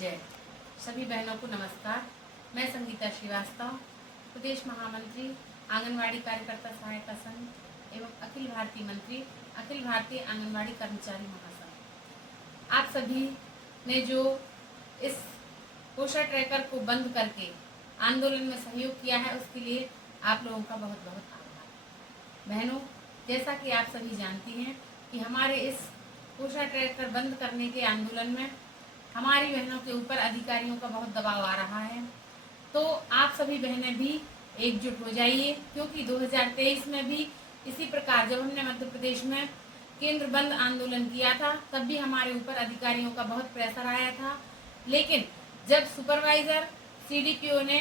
जय। सभी बहनों को नमस्कार। मैं संगीता श्रीवास्तव, प्रदेश महामंत्री आंगनवाड़ी कार्यकर्ता सहायता संघ एवं अखिल भारतीय मंत्री अखिल भारतीय आंगनवाड़ी कर्मचारी महासंघ। आप सभी ने जो इस पोषण ट्रैकर को बंद करके आंदोलन में सहयोग किया है, उसके लिए आप लोगों का बहुत बहुत आभार। बहनों, जैसा कि आप सभी जानती हैं कि हमारे इस पोषण ट्रैकर बंद करने के आंदोलन में हमारी बहनों के ऊपर अधिकारियों का बहुत दबाव आ रहा है। तो आप सभी बहनें भी एकजुट हो जाइए, क्योंकि 2023 में भी इसी प्रकार जब हमने मध्य प्रदेश में केंद्र बंद आंदोलन किया था, तब भी हमारे ऊपर अधिकारियों का बहुत प्रेशर आया था। लेकिन जब सुपरवाइजर सीडीपीओ ने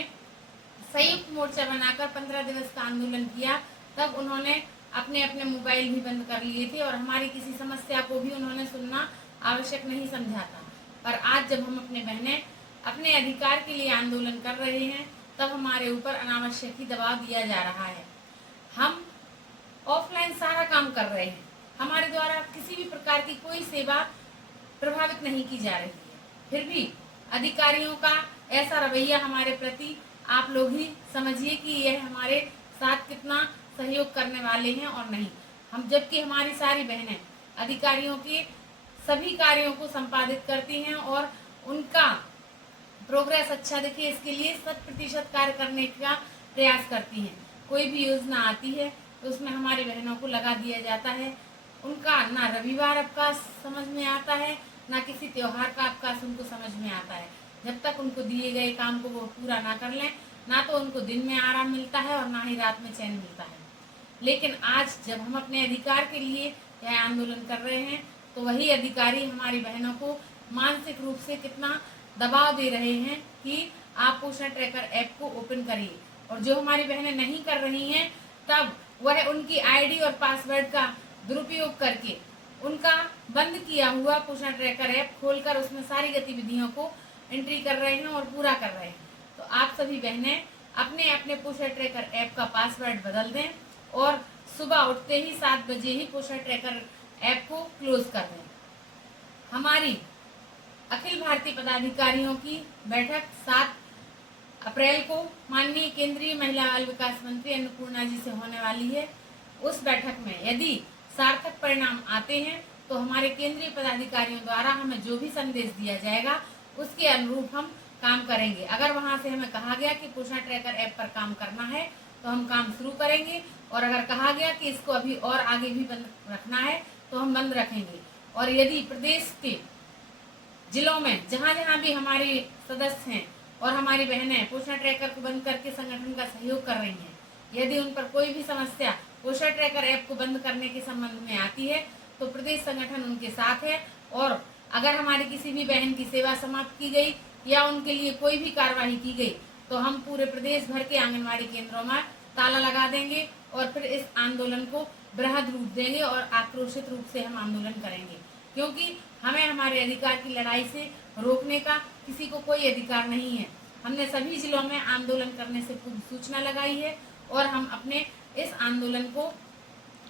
संयुक्त मोर्चा बनाकर 15 दिवस का आंदोलन किया, तब उन्होंने अपने अपने मोबाइल भी बंद कर लिए थे और हमारी किसी समस्या को भी उन्होंने सुनना आवश्यक नहीं समझा था। पर आज जब हम अपने बहनें अपने अधिकार के लिए आंदोलन कर रहे हैं, तब हमारे ऊपर अनावश्यक ही दबाव दिया जा रहा है। हम ऑफलाइन सारा काम कर रहे हैं, हमारे द्वारा किसी भी प्रकार की कोई सेवा प्रभावित नहीं की जा रही है। फिर भी अधिकारियों का ऐसा रवैया हमारे प्रति आप लोग ही समझिए कि यह हमारे साथ कितना सहयोग करने वाले हैं और नहीं। हम जबकि हमारी सारी बहनें अधिकारियों के सभी कार्यों को संपादित करती हैं और उनका प्रोग्रेस अच्छा दिखे, इसके लिए 100% कार्य करने का प्रयास करती हैं। कोई भी योजना आती है तो उसमें हमारी बहनों को लगा दिया जाता है। उनका ना रविवार अवकाश समझ में आता है, ना किसी त्योहार का अवकाश उनको समझ में आता है। जब तक उनको दिए गए काम को वो पूरा ना कर लें, ना तो उनको दिन में आराम मिलता है और ना ही रात में चैन मिलता है। लेकिन आज जब हम अपने अधिकार के लिए यह आंदोलन कर रहे हैं, तो वही अधिकारी हमारी बहनों को मानसिक रूप से कितना दबाव दे रहे हैं कि आप पोषण ट्रैकर ऐप को ओपन करिए। और जो हमारी बहनें नहीं कर रही हैं, तब वह उनकी आईडी और पासवर्ड का दुरुपयोग करके उनका बंद किया हुआ पोषण ट्रैकर ऐप खोलकर उसमें सारी गतिविधियों को एंट्री कर रहे हैं और पूरा कर रहे हैं। तो आप सभी बहनें अपने अपने पोषण ट्रैकर ऐप का पासवर्ड बदल दें और सुबह उठते ही 7 बजे ही पोषण ट्रैकर ऐप को क्लोज कर दें। हमारी अखिल भारतीय पदाधिकारियों की बैठक 7 अप्रैल को माननीय केंद्रीय महिला बाल विकास मंत्री अन्नपूर्णा जी से होने वाली है। उस बैठक में यदि सार्थक परिणाम आते हैं, तो हमारे केंद्रीय पदाधिकारियों द्वारा हमें जो भी संदेश दिया जाएगा, उसके अनुरूप हम काम करेंगे। अगर वहां से हमें कहा गया कि पोषण ट्रैकर ऐप पर काम करना है, तो हम काम शुरू करेंगे। और अगर कहा गया कि इसको अभी और आगे भी बंद रखना है, तो हम बंद रखेंगे। और यदि प्रदेश के जिलों में जहां जहां भी हमारे सदस्य हैं और हमारी बहनें पोषण ट्रैकर को बंद करके संगठन का सहयोग कर रही हैं, यदि उन पर कोई भी समस्या पोषण ट्रैकर ऐप को बंद करने के संबंध में आती है, तो प्रदेश संगठन उनके साथ है। और अगर हमारी किसी भी बहन की सेवा समाप्त की गई या उनके लिए कोई भी कार्रवाई की गई, तो हम पूरे प्रदेश भर के आंगनवाड़ी केंद्रों में ताला लगा देंगे और फिर इस आंदोलन को बृहद रूप देंगे और आक्रोशित रूप से हम आंदोलन करेंगे। क्योंकि हमें हमारे अधिकार की लड़ाई से रोकने का किसी को कोई अधिकार नहीं है। हमने सभी जिलों में आंदोलन करने से पूर्व सूचना लगाई है और हम अपने इस आंदोलन को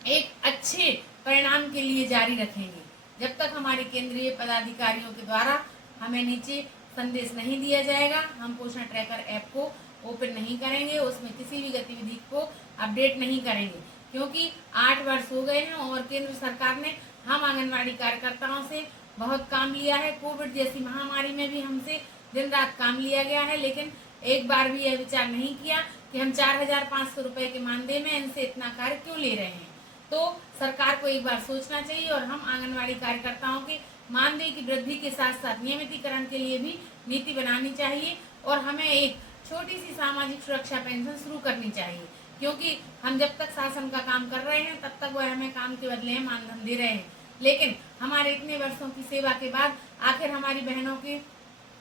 एक अच्छे परिणाम के लिए जारी रखेंगे। जब तक हमारे केंद्रीय पदाधिकारियों के द्वारा हमें नीचे संदेश नहीं दिया जाएगा, हम पोषण ट्रैकर ऐप को ओपन नहीं करेंगे, उसमें किसी भी गतिविधि को अपडेट नहीं करेंगे। क्योंकि 8 वर्ष हो गए हैं और केंद्र सरकार ने हम आंगनवाड़ी कार्यकर्ताओं से बहुत काम लिया है। कोविड जैसी महामारी में भी हमसे दिन रात काम लिया गया है, लेकिन एक बार भी यह विचार नहीं किया कि हम 4500 रुपए के मानदेय में इनसे इतना कार्य क्यों ले रहे हैं। तो सरकार को एक बार सोचना चाहिए और हम आंगनवाड़ी कार्यकर्ताओं के मानदेय की वृद्धि के साथ साथ नियमितीकरण के लिए भी नीति बनानी चाहिए और हमें एक छोटी सी सामाजिक सुरक्षा पेंशन शुरू करनी चाहिए। क्योंकि हम जब तक शासन का काम कर रहे हैं, तब तक वह हमें काम के बदले में मानधन दे रहे हैं। लेकिन हमारे इतने वर्षों की सेवा के बाद आखिर हमारी बहनों के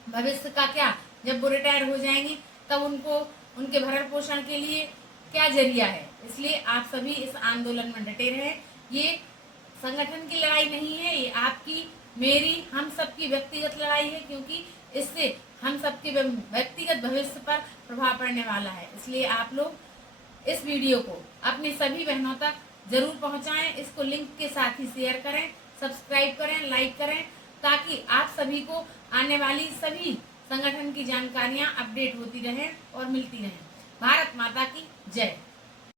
भविष्य का क्या? जब वो रिटायर हो जाएंगी, तब उनको उनके भरण पोषण के लिए क्या जरिया है? इसलिए आप सभी इस आंदोलन में डटे रहे। ये संगठन की लड़ाई नहीं है, ये आपकी, मेरी, हम सबकी व्यक्तिगत लड़ाई है। क्योंकि इससे हम सबके व्यक्तिगत भविष्य पर प्रभाव पड़ने वाला है। इसलिए आप लोग इस वीडियो को अपनी सभी बहनों तक जरूर पहुंचाएं। इसको लिंक के साथ ही शेयर करें, सब्सक्राइब करें, लाइक करें ताकि आप सभी को आने वाली सभी संगठन की जानकारियां अपडेट होती रहें और मिलती रहें। भारत माता की जय।